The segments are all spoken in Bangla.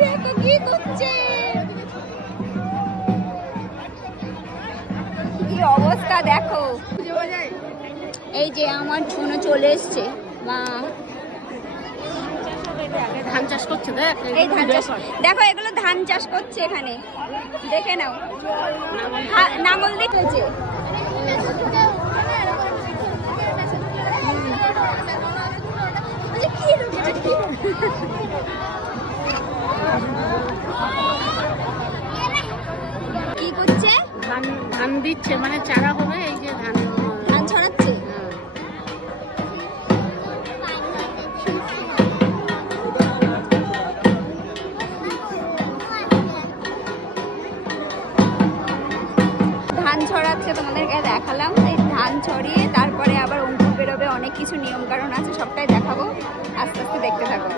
দেখো কি করছে, কি অবস্থা দেখো। এই যে আমার ছোনো চলে এসছে মা, ধান চাষ করছে। এই ধান চাষ দেখো, এগুলো ধান চাষ করছে এখানে, দেখে নাও নাঙল দিতেছে। কি করছে? ধান দিচ্ছে, মানে চারা হবে। এই যে ধান ছড়াচ্ছে। ধান ছড়াচ্ছে, তোমাদেরকে দেখালাম। এই ধান ছড়িয়ে তারপরে আবার অঙ্কুর বেরোবে, অনেক কিছু নিয়ম কারণ আছে, সবটাই দেখাবো, আস্তে আস্তে দেখতে থাকো।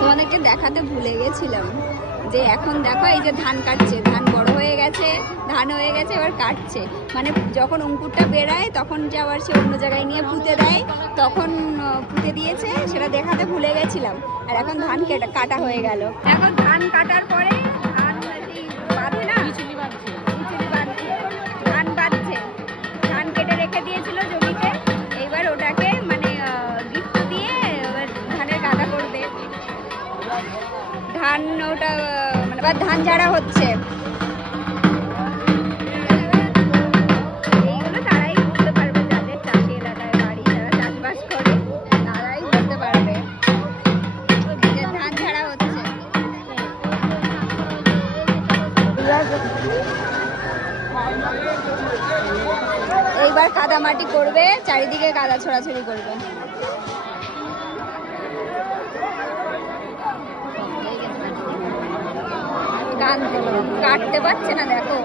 তোমাদেরকে দেখাতে ভুলে গেছিলাম যে এখন দেখো এই যে ধান কাটছে, ধান বড় হয়ে গেছে, ধান হয়ে গেছে, এবার কাটছে। মানে যখন অঙ্কুরটা বেরায় তখন যে আবার সে অন্য জায়গায় নিয়ে পুঁতে দেয়, তখন পুঁতে দিয়েছে, সেটা দেখাতে ভুলে গেছিলাম। আর এখন ধান কাটা হয়ে গেল। এখন ধান কাটার পরে ধান বাঁধে না, ধান বাঁধছে, ধান কেটে রেখে দিয়েছিল জমিতে, এইবার ওটাকে মানে গিফট দিয়ে ধানের গাদা করবে। ধান ওটা মানে বা ধান ঝাড়া হচ্ছে। এইগুলো তারাই বুঝতে পারবে, যাদের চাষি এলাকায় বাড়ি, যারা চাষবাস করে তারাই বুঝতে পারবে যে ধান ঝাড়া হচ্ছে। এইবার কাদামাটি করবে, চারিদিকে কাদা ছড়াছড়ি করবে। কাটতে পারছে না দেখো।